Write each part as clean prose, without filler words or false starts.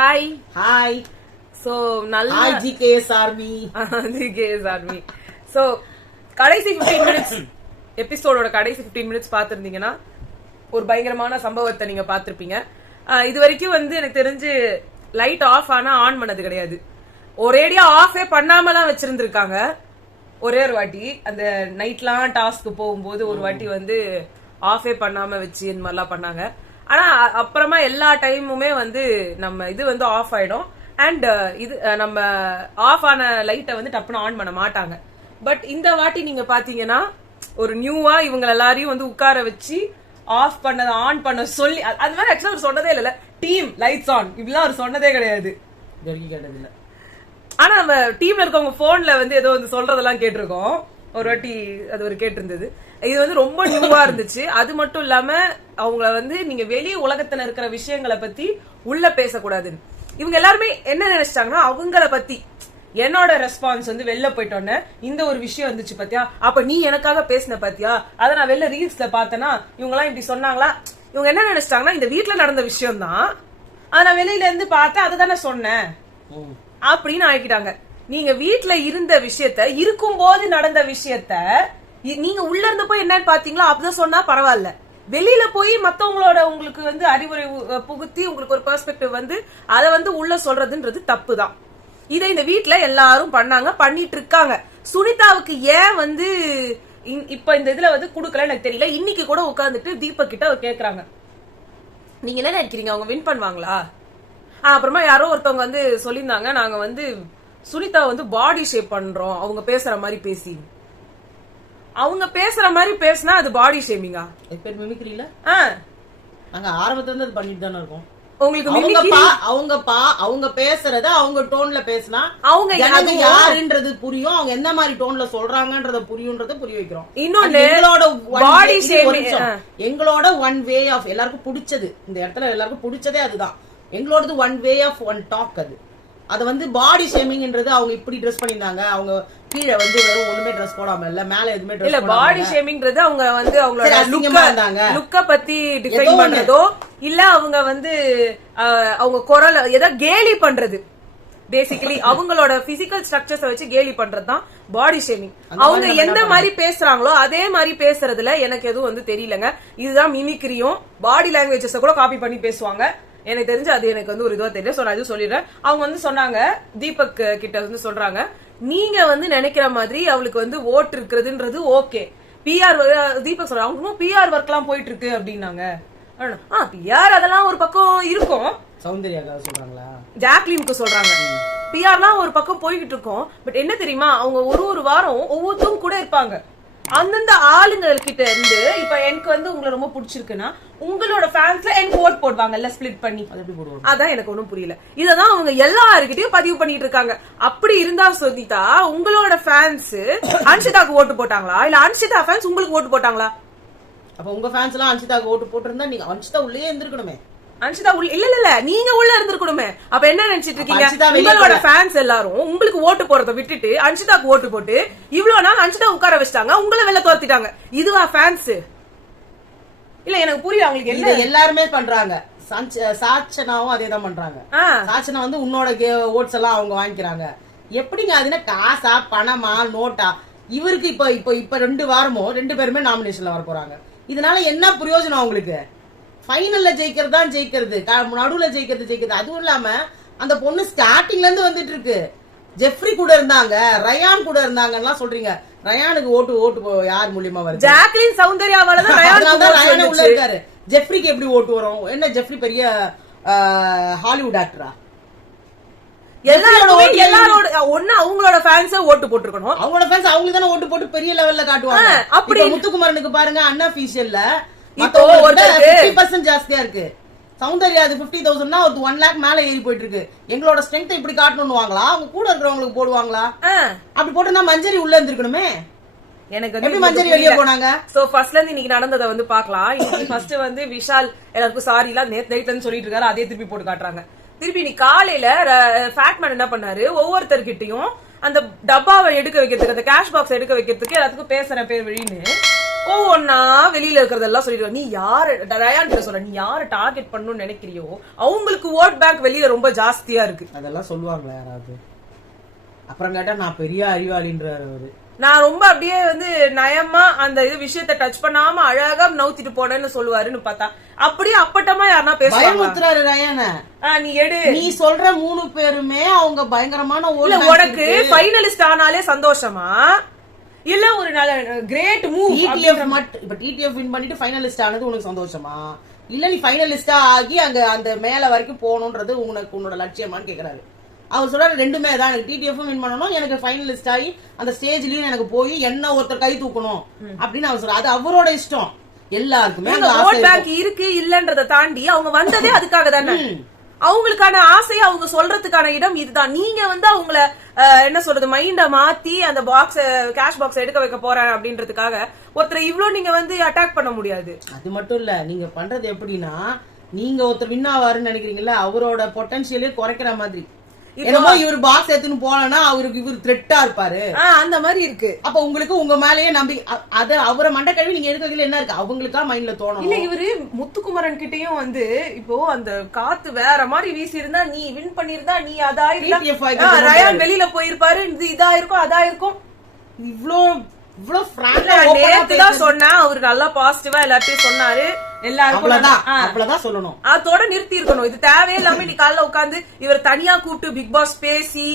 Hi hi. So நல்ல hi GKS army. GKS army. So கடைசி 15 minutes எபிசோடோட கடைசி 15 மினிட்ஸ் பாத்திருந்தீங்கன்னா ஒரு பயங்கரமான சம்பவத்தை நீங்க பாத்திருப்பீங்க. இது வரைக்கும் எனக்கு தெரிஞ்சு லைட் ஆஃப் ஆனா ஆன் பண்ணது கிடையாது. ஒரேடியா ஆஃபே பண்ணாமலாம் வச்சிருந்திருக்காங்க. ஒரே ஒரு வாட்டி அந்த நைட்லாம் டாஸ்க் போகும்போது ஒரு வாட்டி ஆஃபே பண்ணாம வச்சு இந்த மாதிரிலாம் பண்ணாங்க. ஆனா அப்புறமா எல்லா டைமுமே நம்ம இது ஆஃப் ஆயிடும். அண்ட் இது நம்ம ஆஃப் ஆன லைட்டை டப்புன்னு ஆன் பண்ண மாட்டாங்க. பட் இந்த வாட்டி நீங்க பாத்தீங்கன்னா ஒரு நியூவா இவங்க எல்லாரையும் உட்கார வச்சு ஆஃப் பண்ணதை ஆன் பண்ண சொல்லி அது மாதிரி ஆக்சுவலா அவர் சொன்னதே இல்ல. டீம் லைட்ஸ் ஆன் இப்படிலாம் அவர் சொன்னதே கிடையாது. ஆனா நம்ம டீம்ல இருக்கவங்க போன்ல ஏதோ சொல்றதெல்லாம் கேட்டிருக்கோம். ஒரு வாட்டி அது ஒரு கேட்டிருந்தது. இது ரொம்ப நியூவா இருந்துச்சு. அது மட்டும் இல்லாம அவங்கள நீங்க வெளி உலகத்துல இருக்கிற விஷயங்களை பத்தி உள்ள பேசக்கூடாதுன்னு இவங்க எல்லாருமே என்ன நினைச்சிட்டாங்கன்னா அவங்கள பத்தி என்னோட ரெஸ்பான்ஸ் வெளில போயிட்டோன்னு இந்த ஒரு விஷயம் இருந்துச்சு பாத்தியா, அப்ப நீ எனக்காக பேசின பாத்தியா, அதை நான் வெளில ரீல்ஸ்ல பார்த்தேன்னா இவங்க எல்லாம் இப்படி சொன்னாங்களா. இவங்க என்ன நினைச்சிட்டாங்கன்னா இந்த வீட்டுல நடந்த விஷயம் தான், அதை நான் வெளியில இருந்து பார்த்தேன், அதை தானே சொன்னேன் அப்படின்னு ஆக்கிட்டாங்க. நீங்க வீட்டுல இருந்த விஷயத்த இருக்கும் போது நடந்த விஷயத்த நீங்க உள்ள இருந்து போய் என்னன்னு பாத்தீங்களா அப்பதான் சொன்னா பரவாயில்ல. வெளியில போய் மத்தவங்களோட உங்களுக்கு அறிவுரை புகுத்தி உங்களுக்கு ஒரு பெர்ஸ்பெக்டிவ் அதை உள்ள சொல்றதுன்றது தப்பு தான். இதை இந்த வீட்டுல எல்லாரும் பண்ணாங்க, பண்ணிட்டு இருக்காங்க. சுனிதாவுக்கு ஏன் இப்ப இந்த இதுல குடுக்கல எனக்கு தெரியல. இன்னைக்கு கூட உட்கார்ந்துட்டு தீபக் கிட்ட கேக்குறாங்க, நீங்க என்ன நினைக்கிறீங்க அவங்க வின் பண்ணுவாங்களா? அப்புறமா யாரோ ஒருத்தவங்க சொல்லியிருந்தாங்க, நாங்க சுனிதா பாடி ஷேப் பண்றோம் அவங்க பேசுற மாதிரி பேசி. அவங்க பேசுற மாதிரி பேசினா அது பாடி ஷேமிங்கா? மிமிக்ரில நாங்க ஆரம்பத்துல இருந்து அது பண்ணிட்டு தானே இருக்கோம். உங்களுக்கு அவங்க பேசுறத அவங்க டோன்ல பேசினா அவங்க யாருன்றது புரியும், அவங்க என்ன மாதிரி டோன்ல சொல்றாங்கன்றத புரியும்ன்றத புரிய வைக்கிறோம். இன்னொன்னு எங்களோட ஒன் வே ஆஃப் எல்லாருக்கும் பிடிச்சது இந்த இடத்துல எல்லாருக்கும் பிடிச்சதே அதுதான். எங்களோடது one way of one talk. அது பாடி ஷேமிங்ன்றது அவங்க இப்படி ட்ரெஸ் பண்ணிருந்தாங்க, அவங்க கீழே வெறும் ஒண்ணுமே ட்ரெஸ் போடாம இல்ல மேல எதுவுமே ட்ரெஸ் இல்ல. பாடி ஷேமிங்ன்றது அவங்க அவங்களோட லுக்க பத்தி டிஃபைன் பண்றதோ இல்ல அவங்க அவங்க குரல் ஏதோ கேலி பண்றது. பேசிக்கலி அவங்களோட பிசிக்கல் ஸ்ட்ரக்சர்ஸ் வச்சு கேலி பண்றதுதான் பாடி ஷேமிங். அவங்க எந்த மாதிரி பேசுறாங்களோ அதே மாதிரி பேசுறதுல எனக்கு எதுவும் தெரியலங்க. இதுதான் மிமிக்ரியும். பாடி லாங்குவேஜஸ் கூட காப்பி பண்ணி பேசுவாங்க. எனக்கு தெரிஞ்சு அது எனக்கு ஒரு இதுவா தெரியல. சோ நான் இது சொல்லிடுறேன். அவங்க சொன்னாங்க தீபக் கிட்ட சொல்றாங்க, நீங்க நினைக்கிற மாதிரி அவளுக்கு ஓட்டு இருக்கிறதுன்றது ஓகே. பிஆர் தீபக் சொல்றாங்க அவங்க பிஆர் ஒர்க் எல்லாம் போயிட்டு இருக்கு அப்படின்னாங்க. பிஆர் அதெல்லாம் ஒரு பக்கம் இருக்கும். சௌந்தர்யா சொல்றாங்களா, ஜாக்லினுக்கு சொல்றாங்க பிஆர்லாம் ஒரு பக்கம் போய்கிட்டு இருக்கோம். பட் என்ன தெரியுமா, அவங்க ஒரு வாரம் ஒவ்வொருத்தரும் கூட இருப்பாங்க. அந்தந்த ஆளுங்க கிட்ட இருந்து இப்ப எனக்கு உங்களை ரொம்ப பிடிச்சிருக்குன்னா உங்களோட ஃபேன்ஸ்ல எனக்கு ஓட் போடுவாங்கல்ல ஸ்பிளிட் பண்ணி, அதான் எனக்கு ஒண்ணும் புரியல. இததான் அவங்க எல்லாருக்கிட்டையும் பதிவு பண்ணிட்டு இருக்காங்க. அப்படி இருந்தா சுனிதா உங்களோட ஃபேன்ஸ் அன்ஷிதாக்கு ஓட்டு போட்டாங்களா இல்ல அன்ஷிதா ஃபேன்ஸ் உங்களுக்கு ஓட்டு போட்டாங்களா? அப்ப உங்க ஃபேன்ஸ் எல்லாம் அன்ஷிதாக்கு ஓட்டு போட்டிருந்தா நீங்க அன்ஷிதா உள்ளே இருந்திருக்கணுமே. அன்ஷிதா உள்ள இல்ல நீங்க உள்ள இருந்திருக்கணுமே. அப்ப என்ன நினைச்சிட்டு இருக்கீங்க, உங்களோட ஃபேன்ஸ் எல்லாரும் உங்களுக்கு ஓட்டு போறதை விட்டுட்டு அன்ஷிதாக்கு ஓட்டு போட்டு இவ்வளவு நாள் அன்ஷிதா உட்கார வச்சிட்டாங்க, உங்களை வெளில தோர்த்திட்டாங்க. இதுவா ஃபேன்ஸ்? இல்ல எனக்கு புரியல அவங்களுக்கு என்ன. எல்லாருமே பண்றாங்க. சாச்சனாவும் அதே தான் பண்றாங்க. சாச்சனா உன்னோட ஓட்ஸ் எல்லாம் அவங்க வாங்கிக்கிறாங்க. எப்படிங்க அது என்ன காசா பணமா நோட்டா? இவருக்கு இப்ப 2 வாரமோ 2 பேருமே நாமினேஷன்ல வர போறாங்க. இதனால என்ன பிரயோஜனம் அவங்களுக்கு? ஃபைனல்ல ஜெயிக்கிறது தான் ஜெயிக்கிறது, நடுவுல ஜெயிக்கிறது. அதுவும் இல்லாம அந்த பொண்ணு ஸ்டார்டிங்ல இருந்து வந்துட்டு இருக்கு. ஜெஃப்ரி கூட இருந்தாங்க, ரயான் கூட இருந்தாங்க சொல்றீங்க. ரயானுக்கு ஓட்டு யார் மூலியமா வருது? ஜாக்லின் சௌந்தர்யாவால தான் ரயான் உள்ள இருக்காரு. ஜெஃப்ரிக்கு எப்படி ஓட்டு வரும்? என்ன ஜெஃப்ரி பெரிய ஹாலிவுட் ஆக்டரா? எல்லாரோட ஒண்ணு அவங்களோட ஃபேன்ஸ் ஓட்டு போட்டுருக்கணும். அவங்களோட ஃபேன்ஸ் அவங்களுக்கு தானே ஓட்டு போட்டு பெரிய லெவல்ல காட்டுவாங்க. அப்படி முத்துக்குமாரனுக்கு பாருங்க அன்அஃபிஷியல்ல இப்போ 50% ஜாஸ்தியா இருக்கு. சௌந்தர்யா அது 50,000னா ஒரு 1 lakh மேல ஏறி போயிட்டு இருக்கு. எங்களோட ஸ்ட்ரென்த் இப்படி காட்டணும்வாங்களா? அவங்க கூட இருக்கிறவங்களுக்கு போடுவாங்களா? அப்படி போட்டுனா மஞ்சரி உள்ள இருந்திருக்கணுமே. எனக்கு எப்படி மஞ்சரி வெளியே போனாங்க? சோ ஃபர்ஸ்ட்ல இருந்து இன்னைக்கு நடந்ததை பாக்கலாம். இன்னைக்கு ஃபர்ஸ்ட் விஷால் எல்லாருக்கும் சாரி எல்லாம் நேத்து நைட்ல சொல்லிட்டு இருக்காரு, அதே திருப்பி போட்டு காட்டுறாங்க. திருப்பி இன்னைக்கு காலையில ஃபேட்மேன் என்ன பண்ணாரு, ஒவ்வொருத்தர்கிட்டயும் அந்த டப்பாவை எடுக்க வைக்கிறதுக்கு அந்த கேஷ் பாக்ஸ் எடுக்க வைக்கிறதுக்கு எல்லாத்துக்கும் பேசுற பேர் வழின்னு ஒவ்வொன்னா வெளியில இருக்கிறதெல்லாம் சொல்லிடுவாங்க. நீ யாரு ரயான் கிட்ட சொல்ற, நீ யாரை டார்கெட் பண்ணணும்னு நினைக்கிறியோ அவங்களுக்கு ஓட் பேங்க் வெளியில ரொம்ப ஜாஸ்தியா இருக்கு. அதெல்லாம் சொல்லுவாங்களா யாராவது? அப்புறம் கேட்டா நான் பெரிய அறிவாளின்றாரு அவரு. நான் ரொம்ப அப்படியே வந்து நயமா அந்த இது விஷயத்த டச் பண்ணாம அழகா நவுத்திட்டு போனேன்னு சொல்லுவாருன்னு பார்த்தா அப்படியே அப்பட்டமா யாருன்னா பேசுவாங்க. பயமுத்துறாரு ரயான. நீ எடு, நீ சொல்ற 3 பேருமே அவங்க பயங்கரமான உனக்கு ஃபைனலிஸ்ட் ஆனாலே சந்தோஷமா இல்ல ஒரு கிரேட் மூவ்? டிடிஎஃப் மட்டும் இப்ப டிடிஎஃப் வின் பண்ணிட்டு ஃபைனலிஸ்ட் ஆனது உனக்கு சந்தோஷமா, இல்ல நீ ஃபைனலிஸ்டா ஆகி அங்க அந்த மேல வரைக்கும் போகணும்ன்றது உனக்கு உன்னோட லட்சியமான்னு கேக்குறாரு. அவர் சொல்றாரு ரெண்டுமே தான், எனக்கு டிடிஎஃப் வின் பண்ணணும், எனக்கு ஃபைனலிஸ்ட் ஆகி அந்த ஸ்டேஜ்லயும் எனக்கு போய் என்ன ஒருத்தர் கை தூக்கணும் அப்படின்னு அவர் சொல்றாரு. அது அவரோட இஷ்டம். எல்லாருக்குமே ஓட் பேங்க் இருக்கு இல்லன்றதை தாண்டி அவங்க வந்ததே அதுக்காக தானே. அவங்களுக்கான ஆசையை அவங்க சொல்றதுக்கான இடம் இதுதான். நீங்க வந்து அவங்கள என்ன சொல்றது மைண்ட மாத்தி அந்த பாக்ஸ் கேஷ் பாக்ஸ் எடுக்க வைக்க போறேன் அப்படின்றதுக்காக ஒருத்தர் இவ்வளவு நீங்க வந்து அட்டாக் பண்ண முடியாது. அது மட்டும் இல்ல, நீங்க பண்றது எப்படின்னா நீங்க ஒருத்தர் வின் ஆவாருன்னு நினைக்கிறீங்களா, அவரோட பொட்டன்ஷியலே குறைக்கிற மாதிரி. என்னமோ இவர் பாக்ஸ் எடுத்துன்னு போனா அவருக்கு இவர் த்ரெட்டா இருப்பாரு, அந்த மாதிரி இருக்கு. அப்ப உங்களுக்கு உங்க மேலேயே நம்பிக்கை. அது அவரை மண்டை கழுவி நீங்க எடுக்க வைக்கல என்ன இருக்கு, அவங்களுக்கா மைண்ட்ல தோணும். இல்ல இவரு முத்துக்குமரன் கிட்டயும் வந்து இப்போ அந்த காத்து வேற மாதிரி வீசி இருந்தா நீ வின் பண்ணிருந்தா நீ அதாயிருந்தா ரயான் வெளியில போயிருப்பாரு, இது இதாயிருக்கும் அதாயிருக்கும். இவ்ளோ சொன்னா அவரு நல்லா பாசிட்டிவா எல்லாத்தையும் சொன்னாரு. எல்லாருக்கும் சொல்லணும், அதோட நிறுத்தி இருக்கணும். இது தேவையில்லாம நீ காலைல உட்காந்து இவர் தனியா கூப்பிட்டு பிக் பாஸ் பேசி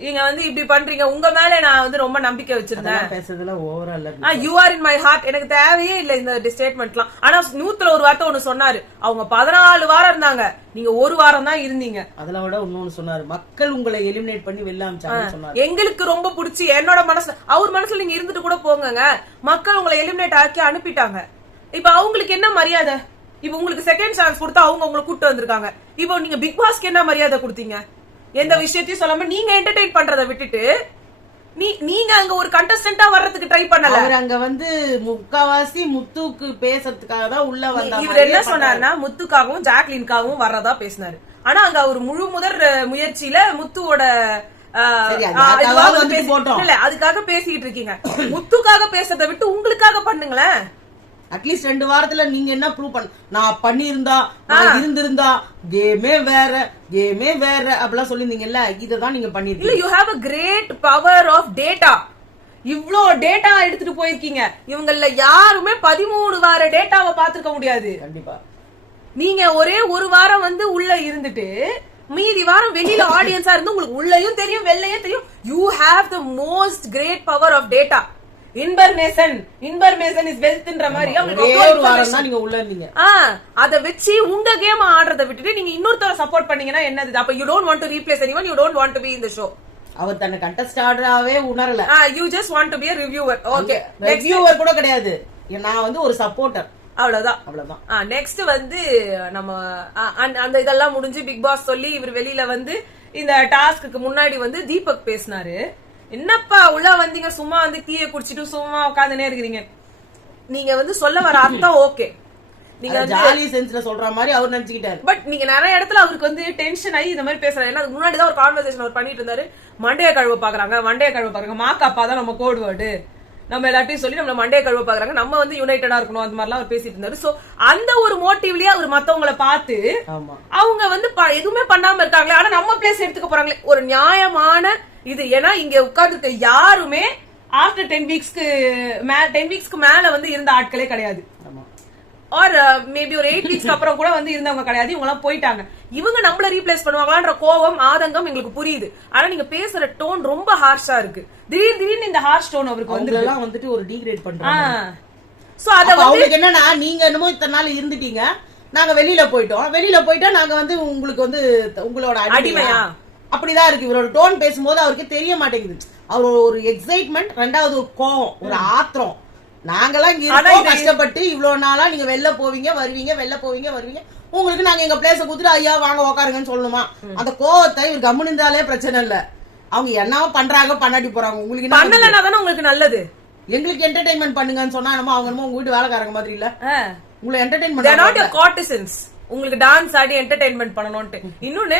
நீங்க வந்து இப்படி பண்றீங்க. உங்க மேல நான் வந்து ரொம்ப நம்பிக்கை வச்சிருந்தேன். பேசுறதுல ஓவரா இல்ல, you are in my heart. எனக்கு தேவையே இல்ல இந்த ஸ்டேட்மெண்ட்லாம். ஆனா 100ல ஒரு வார்த்தை ஒண்ணு சொன்னாரு. அவங்க 14 வாரம் இருந்தாங்க, நீங்க ஒரு வாரம் தான் இருந்தீங்க. அதுல விட இன்னொன்னு சொன்னாரு, மக்கள் உங்களை எலிமினேட் பண்ணி வெளில அனுப்பிச்சாங்கன்னு சொன்னாரு. எங்களுக்கு ரொம்ப பிடிச்சி என்னோட மனசு அவர் மனசுல நீங்க இருந்துட்டு கூட போங்க, மக்கள் உங்களை எலிமினேட் ஆக்கி அனுப்பிட்டாங்க. இப்ப அவங்களுக்கு என்ன மரியாதை? இப்ப உங்களுக்கு செகண்ட் சான்ஸ் கொடுத்தா அவங்க உங்களை கூட்டு வந்திருக்காங்க. இப்போ நீங்க பிக் பாஸ்க்கு என்ன மரியாதை கொடுத்தீங்க? எந்த விஷயத்தையும் சொல்லாம நீங்க என்டர்டெயின் பண்றதை விட்டுட்டு நீங்க அங்க ஒரு கண்டஸ்டன்டா வர்றதுக்கு ட்ரை பண்ணல. அவர் அங்க வந்து முக்காவாசி முத்துக்கு பேசுறதுக்காக தான் உள்ள வந்தாரு. இவர் என்ன சொன்னாருன்னா முத்துக்காகவும் ஜாக்லின்காகவும் வர்றதா பேசினாரு. ஆனா அங்க அவர் முழு முதற் முயற்சியில முத்துவோட அதுக்காக பேசிட்டு இருக்கீங்க. முத்துக்காக பேசுறதை விட்டு உங்களுக்காக பண்ணுங்களேன். அட்லீஸ்ட் 2 வாரத்துல நீங்க என்ன ப்ரூவ் பண்ண, நான் பண்ணிருந்தா நான் இருந்திருந்தா கேமே வேற அப்படிலாம் சொல்லிருந்தீங்கல்ல, இததான் நீங்க பண்ணிருக்கீங்க. You have a great power of data. இவ்ளோ டேட்டா எடுத்துட்டு போயிருக்கீங்க. இவங்கள யாருமே 13 வார டேட்டாவை பாத்துக்க முடியாது. கண்டிப்பா நீங்க ஒரே ஒரு வாரம் வந்து உள்ள இருந்துட்டு மீதி வாரம் வெளியில ஆடியன்ஸா இருந்து உங்களுக்கு உள்ளயும் தெரியும் வெள்ளையும் தெரியும். You have the most great power of data. Information is வெல்த்ன்ற மாதிரி நீங்க உள்ள இருந்தீங்க. அத வெச்சு உங்க கேம் ஆடுறத விட்டுட்டு நீங்க இன்னொருத்தர சப்போர்ட் பண்ணீங்கன்னா என்னது? அப்ப you don't want to replace anyone, you don't want to be in the show. அவர் தன்னை கண்டஸ்டாடராவே உணரல. You just want to be a reviewer. Okay, reviewer கூட கிடையாது, நான் வந்து ஒரு சப்போர்ட்டர், அவ்வளவுதான். நெக்ஸ்ட் வந்து நம்ம அந்த இதெல்லாம் முடிஞ்சு பிக் பாஸ் சொல்லி இவர் வெளியில வந்து இந்த டாஸ்க்கு முன்னாடி வந்து தீபக் பேசினாரு. என்னப்பா உள்ள வந்தீங்க, சும்மா வந்து டீயை குடிச்சிட்டு சும்மா உட்காந்துனே இருக்கிறீங்க. நீங்க வந்து சொல்ல வர அர்த்தம் ஓகே, நீங்க ஜாலி சென்ஸ்ல சொல்ற மாதிரி அவர் நினைச்சுக்கிட்டாரு. பட் நீங்க நிறைய இடத்துல அவருக்கு வந்து டென்ஷன் ஆகி இந்த மாதிரி பேசுறாரு. ஏன்னா அதுக்கு முன்னாடிதான் ஒரு கான்வர்சேஷன் அவர் பண்ணிட்டு இருந்தாரு. மண்டைய கழுவ பாக்குறாங்க, மாக்காப்பா தான் நம்ம கோட் வேர்டு, நம்ம எல்லாத்தையும் சொல்லி நம்ம மண்டைய கழுவ பாக்குறாங்க, நம்ம வந்து யுனைடடா இருக்கணும், அந்த மாதிரிலாம் அவர் பேசிட்டு இருந்தாரு. சோ அந்த ஒரு மோட்டிவ்லயே அவர் மத்தவங்களை பார்த்து அவங்க வந்து எதுவுமே பண்ணாம இருக்காங்களே, ஆனா நம்ம பிளேஸ் எடுத்துக்க போறாங்களே, ஒரு நியாயமான இது. ஏன்னா இங்க உட்கார்ந்து யாருமே ஆஃப்டர் 10 வீக்ஸ்க்கு மேல வந்து இருந்த ஆட்களே கிடையாது. ஆர் மேபி ஒரு 8 வீக்ஸ்க்கு அப்புறம் கூட வந்து இருந்தவங்க கிடையாது. இவங்க எல்லாம் போயிட்டாங்க. இவங்க நம்மள ரீப்ளேஸ் பண்ணுவாங்களான்ற கோவம் ஆதங்கம் எங்களுக்கு புரியுது. ஆனா நீங்க பேசுற டோன் ரொம்ப ஹார்ஷா இருக்கு. திடீர்னு இந்த ஹார்ஷ் டோன் அவருக்கு வந்துட்டு ஒரு டீக்ரேட் பண்றாங்க. சோ அத அவங்களுக்கு என்னன்னா, நீங்க என்னமோ இத்தனை நாள் இருந்துட்டீங்க, நாங்க வெளியில போயிட்டா நாங்க வந்து உங்களுக்கு வந்து உங்களோட அடிமையா அப்படிதான் இருக்கு. இவரோட டோன் பேசும்போது அவருக்கு தெரிய மாட்டேங்குது. அவர் ஒரு எக்ஸைட்மெண்ட், ரெண்டாவது ஒரு கோவம், ஒரு ஆத்திரம். நாங்கெல்லாம் இங்க இருக்கோம் கஷ்டப்பட்டு இவ்வளவு நாளா, நீங்க வெளில போவீங்க வருவீங்க, உங்களுக்கு நாங்க எங்க பிளேஸ குடுத்துட்டு ஐயா வாங்க உக்காருங்கன்னு சொல்லணுமா? அந்த கோவத்தை இவர் கம்முனிந்தாலே பிரச்சனை இல்ல. அவங்க என்னவோ பண்றாங்க, பண்ணாட்டி போறாங்க. உங்களுக்கு பண்ணலனா தானே உங்களுக்கு நல்லது. எங்களுக்கு என்டர்டெயின்மெண்ட் பண்ணுங்கன்னு சொன்னா நம்ம அவங்க உங்க வீட்டு வேலைக்காரங்க மாதிரி இல்ல, உங்களை entertainment they are not your courtesans. உங்களுக்கு டான்ஸ் ஆடி என்டர்டெயின்மெண்ட் பண்ணணும்னு. இன்னொன்னு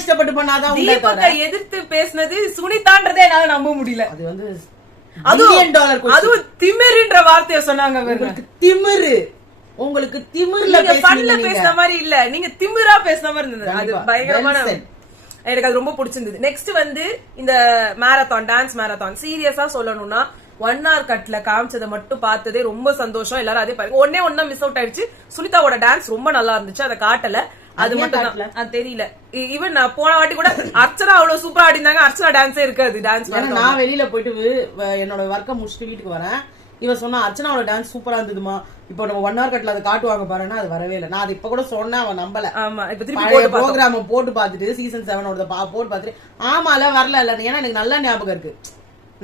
இஷ்டப்பட்டு பண்ணாதான் தீபக்கை எதிர்த்து பேசினது சுனிதான்றதே என்னால நம்ப முடியல. அது வந்து அதுவும் திமிருன்ற வார்த்தைய சொன்னாங்க. திமிரு உங்களுக்கு திமிர்ல பேசுன மாதிரி இல்ல, நீங்க திமிரா பேசுன மாதிரி இருந்தது. அது பயங்கரமான, எனக்கு அது ரொம்ப பிடிச்சிருந்தது. நெக்ஸ்ட் வந்து இந்த மேரத்தான், டான்ஸ் மேரத்தான் சீரியஸா சொல்லணும்னா 1 hour கட்ல காமிச்சதை மட்டும் பார்த்ததே ரொம்ப சந்தோஷம். எல்லாரும் அதே பாருங்க. ஒண்ணு மிஸ் அவுட் ஆயிடுச்சு. சுனிதாவோட டான்ஸ் ரொம்ப நல்லா இருந்துச்சு, அதை காட்டல. அது மட்டும் தான் அது தெரியல. ஈவன் நான் போன வாட்டி கூட அர்ச்சனா அவ்வளவு சூப்பரா ஆடினாங்க, அர்ச்சனா டான்ஸே இருக்காது. டான்ஸ் நான் வெளியில போயிட்டு என்னோட ஒர்க்க முடிச்சுட்டு வீட்டுக்கு வரேன். இவன் சொன்னா அர்ச்சனாவோட டான்ஸ் சூப்பரா இருந்ததுமா, இப்போ நம்ம 1 hour கட்ல அதை காட்டுவாங்க பாருன்னா அது வரவே இல்லை. நான் அது இப்ப கூட சொன்னேன், அவன் நம்பல. ஆமா, இப்ப திருப்பி ப்ரோக்ராம் போட்டு பாத்துட்டு சீசன் 7 போட்டு பாத்துட்டு ஆமால வரல இல்ல. ஏன்னா எனக்கு நல்ல ஞாபகம் இருக்கு.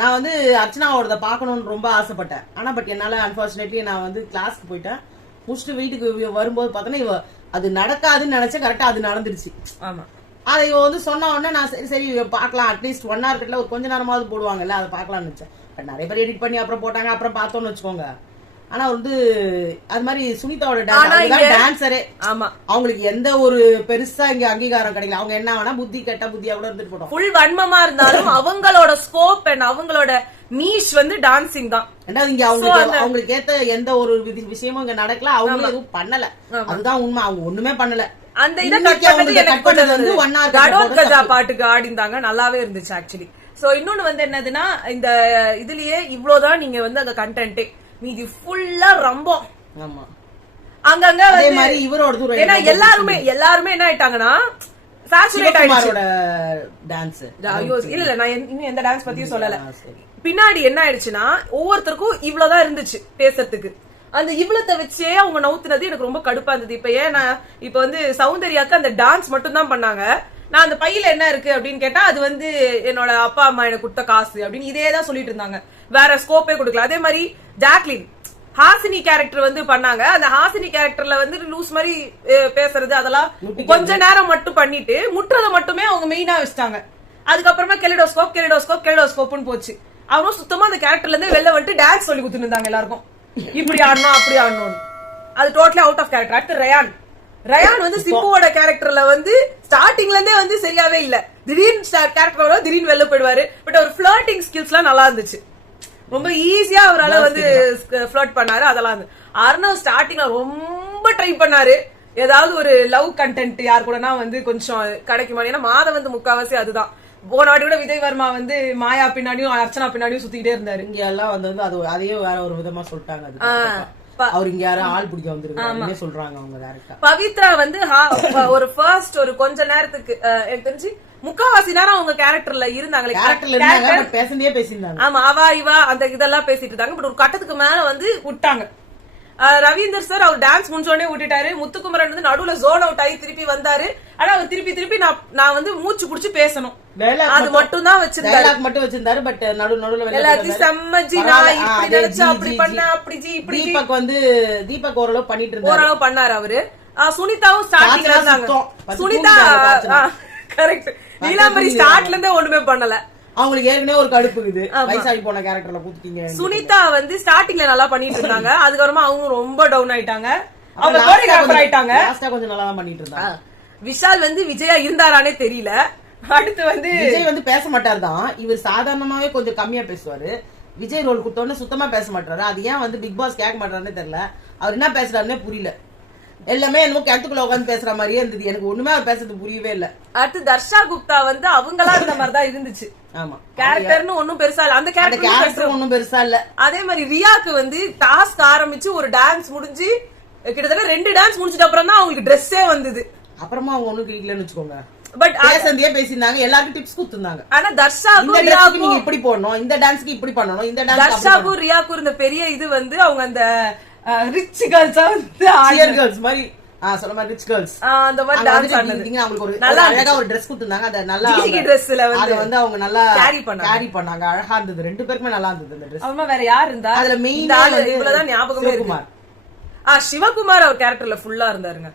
நான் வந்து அர்ச்சனாவோட பாக்கணும்னு ரொம்ப ஆசைப்பட்டேன். ஆனா பட் என்னால அன்பார்ச்சுனேட்லி நான் வந்து கிளாஸ்க்கு போயிட்டேன். முடிச்சுட்டு வீட்டுக்கு வரும்போது பார்த்தோன்னா இவ அது நடக்காதுன்னு நினைச்சேன். கரெக்டா அது நடந்துருச்சு. ஆமா, அதை இவ வந்து சொன்ன உடனே நான் சரி சரி பாக்கலாம், அட்லீஸ்ட் 1 hour கட்ல ஒரு கொஞ்ச நேரமாவது போடுவாங்கல்ல, அதை பாக்கலாம்னு நினைச்சேன். பட் நிறைய பேர் எடிட் பண்ணி அப்புறம் போட்டாங்க, அப்புறம் பார்த்தோம்னு வச்சுக்கோங்க. ஆனா வந்து அது மாதிரி சுனிதாவோட டான்ஸரே ஆமா, அவங்களுக்கு எந்த ஒரு பெருசா இங்க அங்கீகாரம் கிடைக்கல. அவங்க என்ன வேணா புத்தி கெட்ட புத்தியா கூட இருந்துட்டு போட்டோம். ஃபுல் வன்மமா இருந்தாலும் அவங்களோட ஸ்கோப் அண்ட் அவங்களோட நீஷ் வந்து டான்சிங் தான். இங்க அவங்களுக்கு ஏத்த எந்த ஒரு விஷயமும் இங்க நடக்கல. அவங்க எதுவும் பண்ணல, அதுதான் உண்மை. அவங்க ஒண்ணுமே பண்ணல. அந்த இதை கட் பண்ணது வந்து கடோத் கஜா பாட்டுக்கு ஆடிந்தாங்க, நல்லாவே இருந்துச்சு ஆக்சுவலி. சோ இன்னொன்னு வந்து என்னதுன்னா, இந்த இதுலயே இவ்வளவுதான் நீங்க வந்து அந்த கண்டென்ட்டே, மீதி ஃபுல்லா ரொம்ப அங்கங்க அதே மாதிரி இவரோட. ஏன்னா எல்லாருமே என்ன ஆயிட்டாங்கன்னா சாச்சுரேட் ஆயிடுச்சு டான்ஸ். இல்ல நான் இன்னும் எந்த டான்ஸ் பத்தியும் சொல்லல. பின்னாடி என்ன ஆயிடுச்சுன்னா ஒவ்வொருத்தருக்கும் இவ்வளவுதான் இருந்துச்சு பேசுறதுக்கு. அந்த இவ்வளத்தை வச்சே அவங்க நவுத்துனது எனக்கு ரொம்ப கடுப்பா இருந்தது. இப்ப ஏன்னா இப்ப வந்து சௌந்தர்யாக்கு அந்த டான்ஸ் மட்டும் தான் பண்ணாங்க. நான் அந்த பையில என்ன இருக்கு அப்படின்னு கேட்டா அது வந்து என்னோட அப்பா அம்மா எனக்கு கொடுத்த காசு அப்படின்னு இதேதான் சொல்லிட்டு இருந்தாங்க, வேற ஸ்கோப்பே கொடுக்கல. அதே மாதிரி ஜாக்லின் ஹாசினி கேரக்டர் வந்து பண்ணாங்க. அந்த ஹாசினி கேரக்டர்ல வந்து லூஸ் மாதிரி பேசுறது அதெல்லாம் கொஞ்ச நேரம் மட்டும் பண்ணிட்டு முற்றத மட்டுமே அவங்க மெயினா வச்சிட்டாங்க. அதுக்கப்புறமா கெலிடோஸ்கோப்னு போச்சு. அவரும் சுத்தமா அந்த கேரக்டர்ல இருந்து வெளில வந்துட்டு டான்ஸ் சொல்லி கொடுத்துட்டு இருந்தாங்க எல்லாருக்கும், இப்படி ஆடணும் அப்படி ஆடணும். அது டோட்டலி அவுட் ஆஃப் கேரக்டர். அடுத்து ரயான் வந்து சிம்புவோட கேரக்டர்ல வந்து ஸ்டார்டிங்ல இருந்தே வந்து சரியாவே இல்ல. திடீர்னு கேரக்டர் திடீர்னு வெளில போயிடுவாரு. பட் அவர் ஃபிளர்ட்டிங் ஸ்கில்ஸ் எல்லாம் நல்லா இருந்துச்சு. ரொம்ப ஈஸியா அவரால வந்து ஃபிளர்ட் பண்ணாரு. அதெல்லாம் அர்ணவ் ஸ்டார்டிங்ல ரொம்ப ட்ரை பண்ணாரு, ஏதாவது ஒரு லவ் கண்டென்ட் யார் கூடனா வந்து கொஞ்சம் கிடைக்குமா. ஏன்னா மாதம் வந்து முக்காவாசி அதுதான். போன வாட்டி கூட விஜய் வர்மா வந்து மாயா பின்னாடியும் அர்ச்சனா பின்னாடியும் சுத்திக்கிட்டே இருந்தாரு. இங்க எல்லாம் வந்து அது அதையே வேற ஒரு விதமா சொல்லிட்டாங்க. அவர் இங்க யாரும் ஆள் பிடிக்க வந்திருக்காங்க சொல்றாங்க அவங்க டைரக்டா. பவித்ரா வந்து ஒரு ஃபர்ஸ்ட் ஒரு கொஞ்ச நேரத்துக்கு எனக்கு தெரிஞ்சு முக்காவாசி நேரம் அவங்க கேரக்டர்ல இருந்தாங்களே, பேசியிருந்தாங்க. ஆமா, அவா இவா அந்த இதெல்லாம் பேசிட்டு இருந்தாங்க. பட் ஒரு கட்டத்துக்கு மேல வந்து விட்டாங்க. ரவீந்தர் சார் அவர் டான்ஸ் முடிஞ்சோடனே விட்டுட்டாரு. முத்துக்குமரன் வந்து நடுவுல ஜோன் அவுட் ஆகி திருப்பி வந்தாரு. ஆனா அவர் திருப்பி நான் வந்து மூச்சு புடிச்சு பேசணும் அது மட்டும் தான் வச்சிருந்தாரு. பட் நடுவுல எல்லாத்தையும் செம்மஜி நான் இப்படி நினைச்சா அப்படி பண்ண அப்படி ஜி இப்படி. தீபக் ஓரளவு பண்ணிட்டு இருந்தாரு, ஓரளவு பண்ணாரு அவரு. சுனிதாவும் ஸ்டார்டிங்ல இருந்தாங்க. சுனிதா கரெக்ட். நீலாம்பரி ஸ்டார்ட்ல இருந்தே ஒண்ணுமே பண்ணல. அவங்களுக்கு ஏற்கனவே ஒரு கடுப்பு இருக்குது, வயசாகி போன கேரக்டர்ல கூட்டிட்டீங்க. சுனிதா வந்து ஸ்டார்டிங்ல நல்லா பண்ணிட்டு இருந்தாங்க. அதுக்கப்புறமா அவங்க ரொம்ப டவுன் ஆயிட்டாங்க. அவங்க கோரியோகிராஃபர் ஆயிட்டாங்க. லாஸ்டா கொஞ்சம் நல்லா தான் பண்ணிட்டு இருந்தாங்க. விஷால் வந்து விஜயா இருந்தாரானே தெரியல. அடுத்து வந்து விஜய் வந்து பேச மாட்டாரு தான். இவர் சாதாரணமாவே கொஞ்சம் கம்மியா பேசுவாரு. விஜய் ரோல் கொடுத்தோன்னு சுத்தமா பேச மாட்டாரு. அது ஏன் வந்து பிக் பாஸ் கேட்க மாட்டாருன்னு தெரியல. அவர் என்ன பேசுறாருன்னே புரியல. எல்லாமே என்னமோ கிணத்துக்குள்ள உட்காந்து பேசுற மாதிரியே இருந்தது. எனக்கு ஒண்ணுமே அவர் பேசுறது புரியவே இல்ல. அடுத்து தர்ஷா குப்தா வந்து அவங்களா இருந்த மாதிரிதான் இருந்துச்சு. ஆமா, கேரக்டர்னு ஒன்னும் பெருசா இல்ல. அந்த கேரக்டர் ஒன்னும் பெருசா இல்ல. அதே மாதிரி ரியாக்கு வந்து டாஸ்க் ஆரம்பிச்சு ஒரு டான்ஸ் முடிஞ்சு கிட்டத்தட்ட 2 டான்ஸ் முடிச்சிட்ட அப்புறம் தான் அவங்களுக்கு ட்ரெஸ்ஸே வந்தது. அப்புறமா அவங்க ஒண்ணுக்கு இல்லன்னு வச்சுக்கோங்க. பட் பேசந்தே பேசினாங்க, எல்லாருக்கும் டிப்ஸ் கொடுத்திருந்தாங்க. ஆனா தர்ஷாக்கும் ரியாக்கும் நீங்க இப்படி போடணும், இந்த டான்ஸ்க்கு இப்படி பண்ணணும், இந்த டான்ஸ். தர்ஷாக்கும் ரியாக்கும் இருந்த பெரிய இது வந்து அவங்க அந்த ரிச் கேர்ள்ஸா வந்து ஆயர் கேர்ள்ஸ் மாதிரி சொல்ல மாதிரி ரிச் கேர்ள்ஸ் அந்த மாதிரி டான்ஸ் ஆடுனீங்க. அவங்களுக்கு ஒரு அழகா ஒரு Dress கொடுத்திருந்தாங்க. அத நல்லா ஜிஜிகி Dressல வந்து அவங்க நல்லா கேரி பண்ணாங்க. அழகா இருந்தது. 2 பேருக்குமே நல்லா இருந்தது அந்த Dress. அப்புறமா வேற யார் இருந்தா அதுல மெயினா இவ்வளவுதான் ஞாபகமே இருக்கு. சிவகுமார் அவர் கேரக்டர்ல ஃபுல்லா இருந்தாருங்க.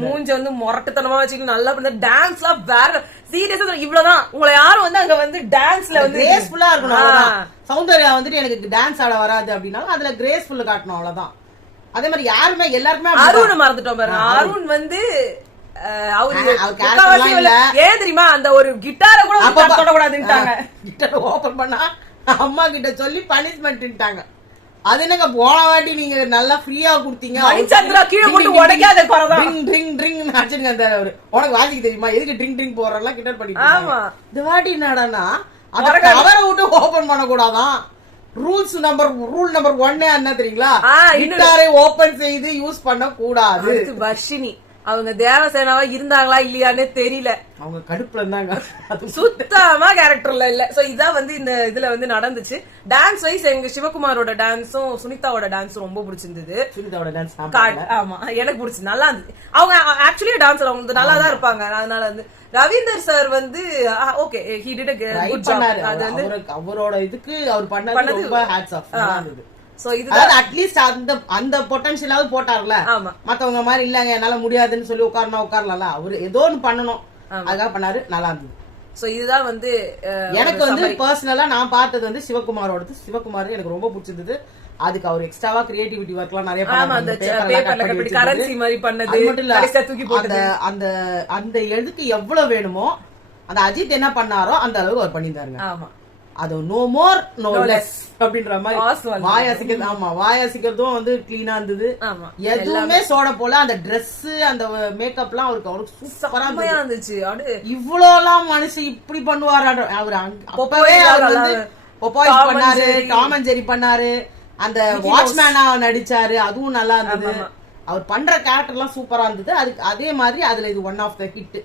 மூஞ்சி வந்து மொரட்டுத்தனமா வச்சுக்கிட்டு நல்லா பண்ண டான்ஸ் எல்லாம் வேற சீரியஸா. இவ்வளவுதான் உங்களை யாரும் வந்து அங்க வந்து டான்ஸ்ல வந்து கிரேஸ்ஃபுல்லா இருக்கணும். சௌந்தர்யா வந்துட்டு எனக்கு டான்ஸ் ஆட வராது அப்படின்னாலும் அதுல கிரேஸ்ஃபுல் காட்டணும், அவ்வளவுதான். அதே மாதிரி யாருமே எல்லாருமே அருண் மறந்துட்டோம் பாருங்க. அருண் வந்து ஏன் தெரியுமா அந்த ஒரு கிட்டார கூட தொடக்கூடாதுன்னுட்டாங்க. கிட்டார ஓபன் பண்ணா அம்மா கிட்ட சொல்லி பனிஷ்மெண்ட்டாங்க. அது என்னங்க போன வாட்டி நீங்க நல்லா ஃப்ரீயா குடுத்தீங்க, மணிச்சந்திரா கீழே போட்டு உடைக்காத குறதான் ட்ரிங் ட்ரிங் அடிச்சுங்க. அந்த உனக்கு வாசிக்க தெரியுமா, எதுக்கு ட்ரிங் ட்ரிங் போறலாம் கிண்டல் பண்ணிட்டு. இந்த வாட்டி என்னடானா அந்த கவரை விட்டு ஓபன் பண்ண கூடாதான். ரூல் நம்பர் 1 என்ன தெரியுங்களா, கிட்டாரை ஓபன் செய்து யூஸ் பண்ண கூடாது. வர்ஷினி அவங்க தேவசேனாவா இருந்தாங்களா இல்லையானே தெரியல, அவங்க கடுப்புல இருந்தாங்க, சுத்தமா கேரக்டர்ல இல்ல. சோ இதான் வந்து இந்த இதுல வந்து நடந்துச்சு. டான்ஸ் வைஸ் எங்க சிவகுமாரோட டான்ஸும் சுனிதாவோட டான்ஸும் ரொம்ப பிடிச்சிருந்தது. சுனிதாவோட டான்ஸ் ஆமா எனக்கு பிடிச்சது, நல்லா இருந்துச்சு. அவங்க ஆக்சுவலி டான்ஸர் அவங்க நல்லா தான் இருப்பாங்க. அதனால வந்து ரவீந்தர் சார் வந்து okay he did a good job. அது வந்து அவரோட இதுக்கு அவர் பண்ணது ரொம்ப ஹேட்ஸ் ஆஃப். சோ இதுதான் அட்லீஸ்ட் அந்த பொட்டன்ஷியலாவது போட்டார்ல. மத்தவங்க மாதிரி இல்லங்க என்னால முடியாதுன்னு சொல்லி உட்காரலாம். அவரு ஏதோ ஒன்னு பண்ணணும், அதுக்காக பண்ணாரு, நல்லா இருந்தது. சோ இதுதான் வந்து எனக்கு வந்து பர்சனலா நான் பார்த்தது வந்து சிவகுமாரோடது. சிவகுமார் எனக்கு ரொம்ப பிடிச்சிருந்தது. அதுக்கு அவர் எக்ஸ்ட்ராவா கிரியேட்டிவிட்டி ஒர்க் எல்லாம் நிறைய அந்த எழுத்து எவ்வளவு வேணுமோ அந்த அஜித் என்ன பண்ணாரோ அந்த அளவுக்கு அவர் பண்ணியிருந்தாருங்க. அது நோ மோர் நோ லெஸ் அப்படின்ற மாதிரி வாயாசிக்கிறதும் வந்து கிளீனா இருந்தது. எதுவுமே சோட போல. அந்த டிரெஸ் அந்த மேக்கப் எல்லாம் அவருக்கு சூப்பரா இருந்துச்சு. இவ்வளவு எல்லாம் மனுஷன் இப்படி பண்ணுவாரு. அவரு அப்பவே பண்ணாரு, டாம் அண்ட் ஜெரி பண்ணாரு, அந்த வாட்ச்மேனா நடிச்சாரு, அதுவும் நல்லா இருந்தது. அவர் பண்ற கேரக்டர் எல்லாம் சூப்பரா இருந்தது. அதுக்கு அதே மாதிரி அதுல இது ஒன் ஆஃப் த ஹிட்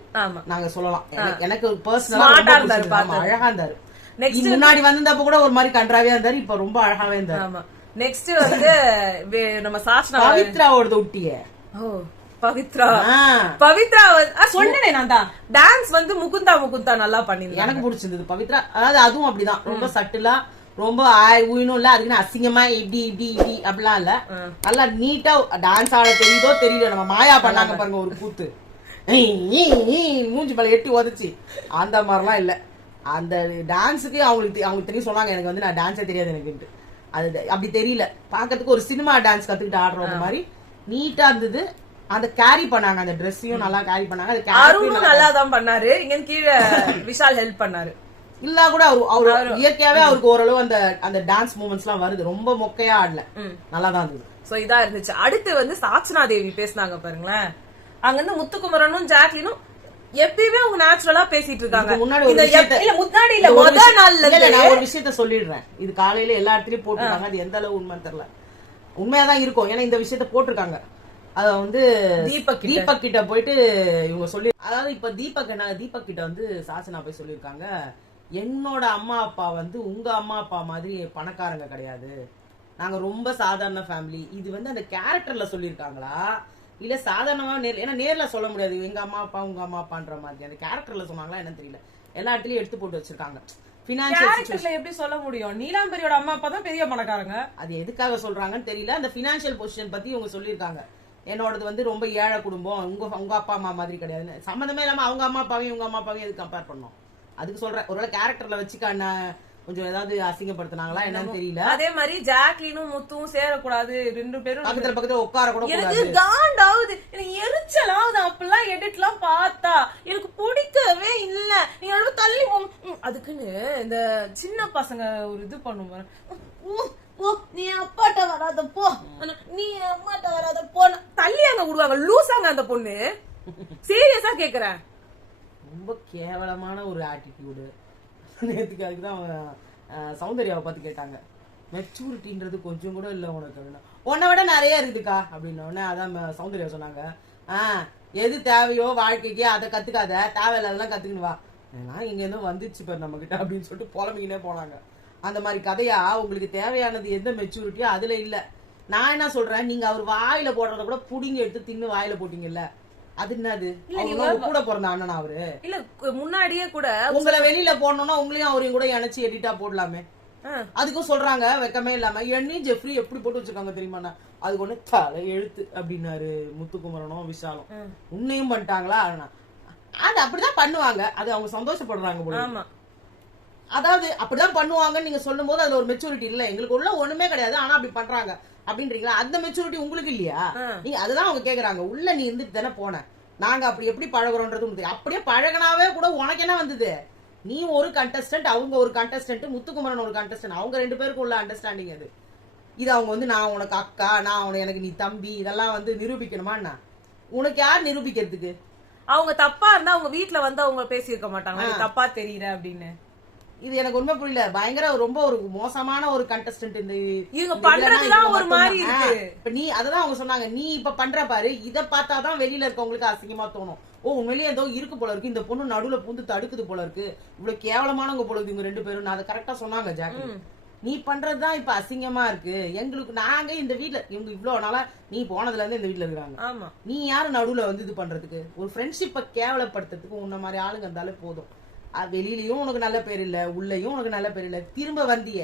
நாங்க சொல்லலாம். எனக்கு பர்சனலா அழகா இருந்தாரு. முன்னாடி வந்தப்ப கூட ஒரு மாதிரி கன்றாவியா இருந்தாரு, இப்ப ரொம்ப அழகாவே இருந்தாரு. நெக்ஸ்ட் வந்து நம்ம சாஸ்னா பவித்ராவோட ஒட்டிய பவித்ரா சொன்னேனே நான் தான் டான்ஸ் வந்து முகுந்தா நல்லா பண்ணிருந்தேன். எனக்கு பிடிச்சிருந்தது பவித்ரா. அதாவது அதுவும் அப்படிதான், ரொம்ப சட்டிலா, ரொம்ப ஊயினும் இல்ல, அதுக்குன்னு அசிங்கமா இப்படி இப்படி இப்படி அப்படிலாம் இல்ல, நல்லா நீட்டா டான்ஸ் ஆட தெரியுதோ தெரியல. நம்ம மாயா பண்ணாங்க பாருங்க ஒரு கூத்து, மூஞ்சி பல எட்டி உதச்சி, அந்த மாதிரிலாம் இல்ல. அந்த டான்ஸுக்கு அவங்களுக்கு தெரியும் சொன்னாங்க. எனக்கு வந்து நான் டான்ஸே தெரியாது எனக்கு, அது அப்படி தெரியல. பாக்கிறதுக்கு ஒரு சினிமா டான்ஸ் கத்துக்கிட்டு ஆடுற மாதிரி நீட்டா இருந்தது. அந்த கேரி பண்ணாங்க, அந்த ட்ரெஸ்ஸையும் நல்லா கேரி பண்ணாங்க. அருணும் நல்லா தான் பண்ணாரு. இங்க கீழே விஷால் ஹெல்ப் பண்ணாரு. இல்ல கூட அவரு இயற்கையாவே அவருக்கு ஓரளவு அந்த டான்ஸ் மூமெண்ட்ஸ் எல்லாம் வருது. ரொம்ப மொக்கையா ஆடல, நல்லா தான் இருந்தது. சோ இதா இருந்துச்சு. அடுத்து வந்து சாச்சனா தேவி பேசினாங்க பாருங்களேன். அங்க இருந்து முத்துக்குமரனும் ஜாக்லினும் எப்பயுமே அவங்க நேச்சுரலா பேசிட்டு இருக்காங்க. முன்னாடி ஒரு விஷயத்த சொல்லிடுறேன். இது காலையில எல்லா இடத்துலயும் போட்டிருக்காங்க. அது எந்த அளவு உண்மைன்னு தெரியல, உண்மையாதான் இருக்கும். ஏன்னா இந்த விஷயத்த போட்டிருக்காங்க. அத வந்து தீபக் கிட்ட போயிட்டு இவங்க சொல்லி, அதாவது இப்ப தீபக் கிட்ட வந்து சாசனா போய் சொல்லிருக்காங்க, என்னோட அம்மா அப்பா வந்து உங்க அம்மா அப்பா மாதிரி பணக்காரங்க கிடையாது, நாங்க ரொம்ப சாதாரண ஃபேமிலி. இது வந்து அந்த கேரக்டர்ல சொல்லிருக்காங்களா இல்ல சாதாரணமா ஏன்னா நேர்ல சொல்ல முடியாது எங்க அம்மா அப்பா உங்க அம்மா அப்பான்ற மாதிரி. அந்த கேரக்டர்ல சொன்னாங்களா என்னன்னு தெரியல. எல்லா இடத்துலயும் எடுத்து போட்டு வச்சிருக்காங்க. பினான்சியல் எப்படி சொல்ல முடியும்? நீலாம்பரியோட அம்மா அப்பா தான் பெரிய பணக்காரங்க. அது எதுக்காக சொல்றாங்கன்னு தெரியல. அந்த பினான்சியல் பொசிஷன் பத்தி இவங்க சொல்லியிருக்காங்க. என்னோடது வந்து ரொம்ப ஏழை குடும்பம், உங்க அப்பா அம்மா மாதிரி கிடையாதுன்னு. சம்மந்தமே இல்லாம அவங்க அம்மா அப்பாவையும் இவங்க அம்மா அப்பாவையும் எது கம்பேர் பண்ணோம்? அதுக்கு சொல்றேன். ஒருவேளை கேரக்டர்ல வச்சுக்கான கொஞ்சம் ஏதாவது அசிங்கப்படுத்தினாங்களா என்னன்னு தெரியல. அதே மாதிரி ஜாக்லினும் முத்துவும் சேரக்கூடாது, 2 பேரும் பக்கத்துல உட்கார கூட எனக்கு காண்டாவது, எனக்கு எரிச்சலாவது. அப்பெல்லாம் எடிட் எல்லாம் பார்த்தா எனக்கு பிடிக்கவே இல்ல. நீங்க தள்ளி அதுக்குன்னு இந்த சின்ன பசங்க ஒரு இது பண்ணுவாங்க, நீ அப்பாட்ட வராத போ, நீ அம்மாட்ட வராத போ, தள்ளி அங்க விடுவாங்க. லூசாங்க அந்த பொண்ணு. சீரியஸா கேக்குறேன், ரொம்ப கேவலமான ஒரு ஆட்டிடியூடு. நேற்றுக்கு அதுக்குதான் சௌந்தர்யாவை பார்த்து கேட்டாங்க, மெச்சூரிட்டின்றது கொஞ்சம் கூட இல்ல உனக்கு, உன்னை விட நிறைய இருக்குக்கா அப்படின்ன. அதான் சௌந்தர்யா சொன்னாங்க, எது தேவையோ வாழ்க்கைக்கு அதை கத்துக்காத, தேவையில்லாம் கத்துக்கணும் வா, நான் இங்க இருந்தும் வந்துச்சு பாரு நம்ம கிட்ட அப்படின்னு சொல்லிட்டு புலம்பிக்கினே போனாங்க. அந்த மாதிரி கதையா உங்களுக்கு தேவையானது எந்த மெச்சூரிட்டியோ அதுல இல்ல. நான் என்ன சொல்றேன், நீங்க அவர் வாயில போடுறத கூட புடிங்கி எடுத்து தின்னு வாயில போட்டீங்கல்ல, அது என்னது? கூட பிறந்த அண்ணனா அவரு? இல்ல முன்னாடியே கூட உங்களை வெளியில போடணும்னா உங்களையும் அவரையும் கூட இணைச்சு எடிட்டா போடலாமே. அதுக்கும் சொல்றாங்க வெக்கமே இல்லாம. என்னையும் ஜெஃப்ரி எப்படி போட்டு வச்சிருக்காங்க தெரியுமா? அதுக்கு ஒண்ணு தலை எழுத்து அப்படின்னாரு முத்துக்குமரனும் விஷாலும். உன்னையும் பண்ணிட்டாங்களா? அது அப்படிதான் பண்ணுவாங்க, அது அவங்க சந்தோஷப்படுறாங்க போல. அதாவது அப்படிதான் பண்ணுவாங்கன்னு நீங்க சொல்லும் போது அதுல ஒரு மெச்சூரிட்டி இல்ல, எங்களுக்கு உள்ள ஒண்ணுமே கிடையாது, ஆனா அப்படி பண்றாங்க அப்படின்றீங்களா? அந்த மெச்சூரிட்டி உங்களுக்கு இல்லையா? நீங்க அதுதான் அவங்க கேக்குறாங்க. உள்ள நீ இருந்துட்டு தானே போன, நாங்க அப்படி எப்படி பழகுறோன்றது அப்படியே பழகினாவே கூட உனக்கு என்ன வந்தது? நீ ஒரு கண்டஸ்டன்ட், அவங்க ஒரு கண்டஸ்டன்ட், முத்துக்குமரன் ஒரு கண்டஸ்டன்ட், அவங்க 2 பேருக்கு உள்ள அண்டர்ஸ்டாண்டிங் அது. இது அவங்க வந்து நான் உனக்கு அக்கா, நான் எனக்கு நீ தம்பி, இதெல்லாம் வந்து நிரூபிக்கணுமா? உனக்கு யார் நிரூபிக்கிறதுக்கு? அவங்க தப்பா இருந்தா அவங்க வீட்டுல வந்து அவங்க பேசியிருக்க மாட்டாங்க தப்பா தெரியற அப்படின்னு. இது எனக்கு உண்மை புரியல. பயங்கர ரொம்ப ஒரு மோசமான ஒரு கண்டஸ்டன்ட். இந்த இவங்க பண்றதுலாம் ஒரு மாதிரி இருக்கு. இப்ப நீ அததான் அவங்க சொன்னாங்க, நீ இப்ப பண்ற பாரு, இத பார்த்தாதான் வெளியில இருக்கவங்களுக்கு அசிங்கமா தோணும். ஓ உண்மையிலேயே ஏதோ இருக்கு போல இருக்கு, இந்த பொண்ணு நடுவுல பூந்து தடுக்குது போல இருக்கு, இவ்வளவு கேவலமானவங்க போல இருக்கு இவங்க 2 பேரும். நான் அதை கரெக்டா சொன்னாங்க ஜாக்கி. நீ பண்றதுதான் இப்ப அசிங்கமா இருக்கு எங்களுக்கு. நாங்க இந்த வீட்டுல இவங்க இவ்வளவு நாளா நீ போனதுல இருந்து இந்த வீட்டுல இருக்காங்க. நீ யாரு நடுவுல வந்து இது பண்றதுக்கு? ஒரு ஃப்ரெண்ட்ஷிப்பை கேவலப்படுத்துறதுக்கு உன்ன மாதிரி ஆளுங்க இருந்தாலே போதும். வெளியிலயும் உனக்கு நல்ல பேர் இல்ல, உள்ளயும் உனக்கு நல்ல பேர் இல்ல, திரும்ப வந்திய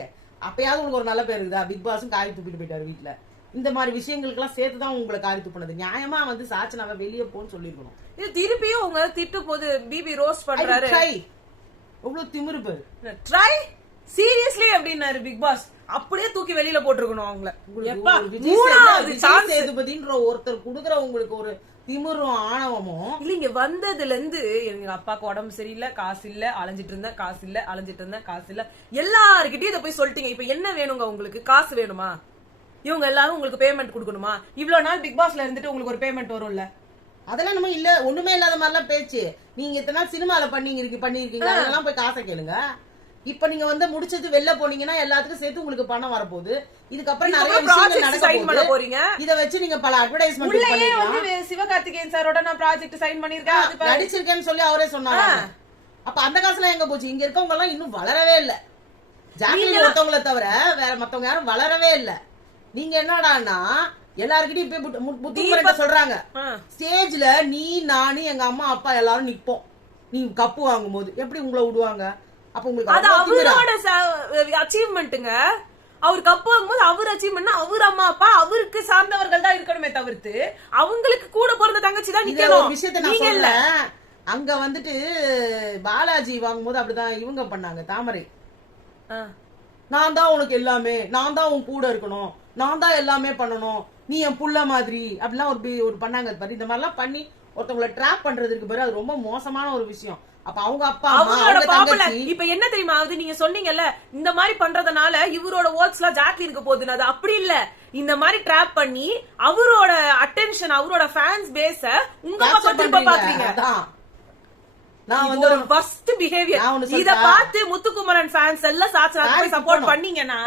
அப்பயாவது உனக்கு ஒரு நல்ல பேர் இருக்குதா? பிக் பாஸும் காரி துப்பிட்டு போயிட்டாரு வீட்டுல. இந்த மாதிரி விஷயங்களுக்கு எல்லாம் சேர்த்துதான் உங்களை காரி துப்பினது. நியாயமா வந்து சாட்சினாவை வெளியே போன்னு சொல்லிருக்கணும். இது திருப்பியும் உங்க திட்டு போது பிபி ரோஸ்ட் பண்றாரு. எவ்வளவு திமிரு பேரு. ட்ரை சீரியஸ்லி அப்படின்னாரு பிக் பாஸ். அப்படியே தூக்கி வெளியில போட்டிருக்கணும் அவங்கள. சேதுபதின்ற ஒருத்தர் குடுக்குற உங்களுக்கு ஒரு திமிரும் ஆணவமும் இல்லைங்க. வந்ததுல இருந்து எங்க அப்பாக்கு உடம்பு சரியில்லை, காசு இல்ல, அலைஞ்சிட்டு இருந்தேன், காசு இல்ல, அலைஞ்சிட்டு இருந்தேன், காசு இல்ல, எல்லாருக்கிட்டையும் இதை போய் சொல்லிட்டீங்க. இப்ப என்ன வேணுங்க உங்களுக்கு? காசு வேணுமா? இவங்க எல்லாரும் உங்களுக்கு பேமெண்ட் கொடுக்கணுமா? இவ்வளவு நாள் பிக் பாஸ்ல இருந்துட்டு உங்களுக்கு ஒரு பேமெண்ட் வரும்ல? அதெல்லாம் நம்ம இல்ல, ஒண்ணுமே இல்லாத மாதிரிலாம் பேச்சு. நீங்க இத்தனை நாள் சினிமால பண்ணிருக்கீங்க, அதெல்லாம் போய் காசை கேளுங்க. இப்ப நீங்க வந்து முடிச்சது வெளில போனீங்கன்னா எல்லாத்துக்கும் சேர்த்து உங்களுக்கு பணம் வரப்போகுது. இதுக்கப்புறம் நிறைய விஷயங்கள் நடக்க போறீங்க. இத வச்சு நீங்க பல அட்வர்டைஸ்மென்ட் பண்ணிக்கலாம். சிவகார்த்திகேயன் சாரோட நான் ப்ராஜெக்ட் சைன் பண்ணிருக்கேன், நடிச்சிருக்கேன்னு சொல்லி அவரே சொன்னாங்க. அப்ப அந்த காசுலாம் எங்க போச்சு? இங்க இருக்கவங்க எல்லாம் இன்னும் வளரவே இல்ல. ஜாக்லின் ஒருத்தவங்களை தவிர வேற மத்தவங்க யாரும் வளரவே இல்ல. நீங்க என்னடான்னா எல்லாருக்கிட்டையும் போய் புத்திமரத்தை சொல்றாங்க. ஸ்டேஜ்ல நீ, நானு, எங்க அம்மா, அப்பா எல்லாரும் நிப்போம். நீ கப்பு வாங்கும் போது எப்படி உங்களை விடுவாங்க? அப்ப உங்களுக்கு அவரோட அச்சீவ்மெண்ட்டுங்க. அவர் கப்பு வாங்கும்போது அவர் அச்சீவ்மெண்ட், அவர் அம்மா அப்பா அவருக்கு சார்ந்தவர்கள் தான் இருக்கணுமே தவிர்த்து அவங்களுக்கு கூட பிறந்த தங்கச்சி தான் நிக்கணும். விஷயத்த நான் சொல்றேன். அங்க வந்துட்டு பாலாஜி வாங்கும்போது அப்படிதான் இவங்க பண்ணாங்க. தாமரை, நான் தான் உனக்கு எல்லாமே, நான் தான் உன் கூட இருக்கணும், நான் தான் எல்லாமே பண்ணணும், நீ என் புள்ள மாதிரி அப்படிலாம் ஒரு பண்ணாங்க பாரு. இந்த மாதிரி எல்லாம் பண்ணி ஒருத்தவங்களை ட்ராப் பண்றதுக்கு பாரு, அது ரொம்ப மோசமான ஒரு விஷயம். அப்ப அவங்க அப்பா இப்ப என்ன தெரியுமா ஆகுது? நீங்க சொன்னீங்கல்ல இந்த மாதிரி பண்றதுனால இவரோட ஓட்ஸ் எல்லாம் ஜாக்லினுக்கு போகுதுன்னு. அது அப்படி இல்ல. இந்த மாதிரி ட்ராப் பண்ணி அவரோட அட்டென்ஷன், அவரோட ஃபேன்ஸ் பேஸ உங்க பக்கம் திரும்ப பாக்குறீங்க. நான் வந்து ஒரு வர்ஸ்ட் பிஹேவியர். இத பார்த்து முத்துக்குமரன் ஃபேன்ஸ் எல்லாம் சாட்சி சப்போர்ட் பண்ணீங்கன்னா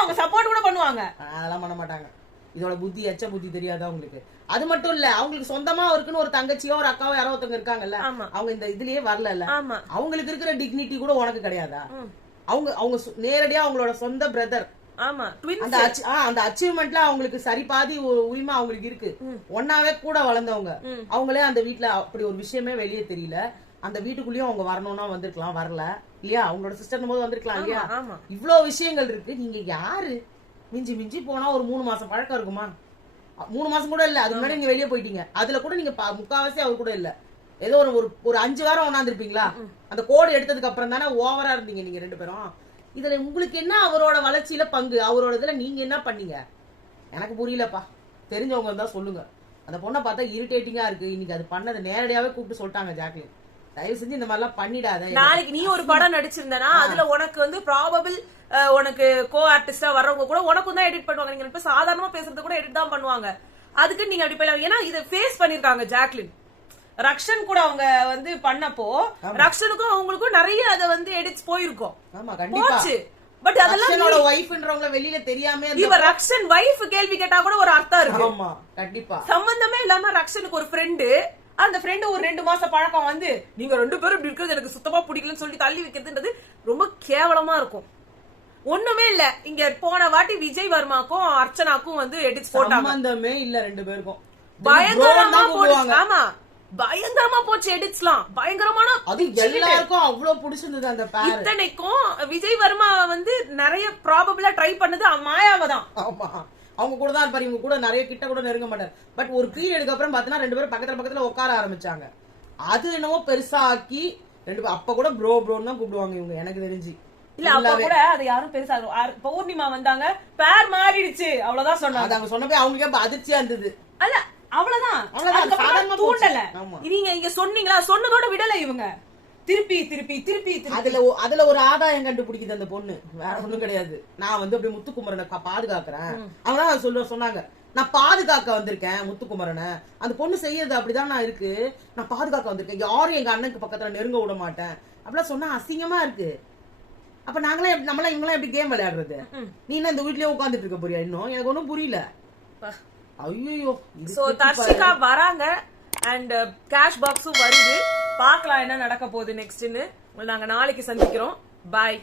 அவங்க சப்போர்ட் கூட பண்ணுவாங்க. அதெல்லாம் பண்ண மாட்டாங்க. இதோட புத்தி எச்ச புத்தி தெரியாதா உங்களுக்கு? அது மட்டும் இல்ல, அவங்களுக்கு சொந்தமா இருக்குன்னு ஒரு தங்கச்சியோ ஒரு அக்காவோ யாரோ ஒருத்தவங்க இருக்காங்கல்ல, அவங்க இந்த இதுலயே வரல. அவங்களுக்கு இருக்கிற டிக்னிட்டி கூட உனக்கு கிடையாதா? அவங்க நேரடியா அவங்களோட சொந்த பிரதர். அந்த அச்சீவ்மெண்ட்ல அவங்களுக்கு சரி பாதி உரிமை அவங்களுக்கு இருக்கு. ஒன்னாவே கூட வளர்ந்தவங்க அவங்களே அந்த வீட்டுல அப்படி ஒரு விஷயமே வெளியே தெரியல. அந்த வீட்டுக்குள்ளேயும் அவங்க வரணும்னா வந்திருக்கலாம், வரல இல்லையா? அவங்களோட சிஸ்டர் போது வந்திருக்கலாம் இல்லையா? இவ்வளவு விஷயங்கள் இருக்கு. நீங்க யாரு? மிஞ்சி மிஞ்சி போனா ஒரு 3 மாசம் பழக்கம் இருக்குமா? 3 மாசம் கூட இல்ல, அதுக்கு முன்னாடி நீங்க வெளியே போயிட்டீங்க. அதுல கூட நீங்க முக்காவாசி அவர் கூட இல்ல, ஏதோ ஒரு 5 வாரம் ஒண்ணாந்துருப்பீங்களா? அந்த கோடு எடுத்ததுக்கு அப்புறம் தானே ஓவரா இருந்தீங்க நீங்க 2 பேரும். இதுல உங்களுக்கு என்ன அவரோட வளர்ச்சியில பங்கு? அவரோட இதுல நீங்க என்ன பண்ணீங்க? எனக்கு புரியலப்பா. தெரிஞ்சவங்க தான் சொல்லுங்க. அந்த பொண்ணை பார்த்தா இரிட்டேட்டிங்கா இருக்கு. இன்னைக்கு அது பண்ணது நேரடியாவே கூப்பிட்டு சொல்லிட்டாங்க ஜாக்லின், தயவு செஞ்சு இந்த மாதிரி எல்லாம் பண்ணிடாத. நாளைக்கு நீ ஒரு படம் நடிச்சிருந்தனா அதுல உனக்கு வந்து ப்ராபபிள் உனக்கு கோ ஆர்டிஸ்டா வர்றவங்க கூட உனக்கும் தான் எடிட் பண்ணுவாங்க. நீங்க இப்ப சாதாரணமா பேசுறது கூட எடிட் தான் பண்ணுவாங்க. அதுக்கு நீங்க அப்படி போயிடலாம். ஏன்னா இதை ஃபேஸ் பண்ணிருக்காங்க ஜாக்லின். ரக்ஷன் கூட அவங்க வந்து பண்ணப்போ ரக்ஷனுக்கும் அவங்களுக்கும் நிறைய அதை வந்து எடிட்ஸ் போயிருக்கும். போச்சு. பட் அதெல்லாம் வைஃப்ன்றவங்க வெளியில தெரியாம இவ ரக்ஷன் வைஃப் கேள்வி கேட்டா கூட ஒரு அர்த்தம் இருக்கு. ஆமா கண்டிப்பா. சம்பந்தமே இல்லாம ரக்ஷனுக்கு ஒரு ஃப்ரெண்டு, அந்த ஃப்ரெண்ட் ஒரு 2 மாசம் பழக்கம் வந்து நீங்க 2 பேரும் இப்படி இருக்கிறது எனக்கு சுத்தமா பிடிக்கலன்னு சொல்லி தள்ளி வைக்கிறதுன்றது ரொம்ப கேவலமா இருக்கும். ஒண்ணுமே இல்ல. இங்க போன வாட்டி விஜய் வர்மாக்கும் அர்ச்சனாக்கும் வந்து எடிட்ஸ் போட்டாங்க. சம்பந்தமே இல்ல 2 பேருக்கும். பயங்கரமா போடுவாங்க. ஆமா பயங்கரமா போச்சு எடிட்ஸ்லாம். பயங்கரமான அது எல்லாருக்கும் அவ்வளவு பிடிச்சிருந்தது அந்த பேர். இத்தனைக்கும் விஜய் வர்மா வந்து நிறைய ப்ராபபிளா ட்ரை பண்ணது மாயாவை தான். ஆமா அவங்க கூட தான் இருப்பாரு. இவங்க கூட நிறைய கிட்ட கூட நெருங்க மாட்டார். பட் ஒரு பீரியடுக்கு அப்புறம் பாத்தீங்கன்னா 2 பேரும் பக்கத்துல உட்கார ஆரம்பிச்சாங்க. அது என்னவோ பெருசா ஆக்கி 2 அப்ப கூட ப்ரோ ப்ரோன்னு தான் கூப்பிடுவாங்க இவங்க எனக்கு தெரிஞ்சு. இல்ல அப்ப கூட அதை யாரும் பெருசா பௌர்ணிமா வந்தாங்க பேர் மாறிடுச்சு அவ்வளவுதான் சொன்னாங்க. அவங்க சொன்னப்ப அவங்களுக்கே அதிர்ச்சியா இருந்தது. அல்ல அவ்வளவுதான் தூண்டல. நீங்க இங்க சொன்னீங்களா? சொன்னதோட விடல இவங்க. திருப்பி திருப்பி திருப்பி திருப்பி அதுல ஒரு ஆதாயம் கண்டுபிடிக்குது அந்த பொண்ணு, வேற ஒண்ணும் கிடையாது. நான் வந்து அப்படியே முத்துக்குமரனை பாதுகாக்கிறேன் அவங்க சொன்னாங்க. நான் பாதுகாக்க வந்திருக்கேன் முத்துக்குமரனை, அந்த பொண்ணு செய்யறது அப்படிதான் நான் இருக்கு, நான் பாதுகாக்க வந்திருக்கேன், யாரும் எங்க அண்ணனுக்கு பக்கத்துல நெருங்க விட மாட்டேன் அப்படிலாம் சொன்னா அசிங்கமா இருக்கு. அப்ப நாங்களாம் நம்மளாம் இவங்களாம் எப்படி கேம் விளையாடுறது? நீ என்ன இந்த வீட்லயே உட்காந்துட்டு இருக்க போறியா? இன்னும் எனக்கு ஒண்ணும் புரியல. ஐயோ, சோ தர்ஷிகா வராங்க அண்ட் கேஷ் பாக்ஸும் வருது. பார்க்கலாம் என்ன நடக்க போகுது நெக்ஸ்ட்னு. நாங்க நாளைக்கு சந்திக்கிறோம். பாய்.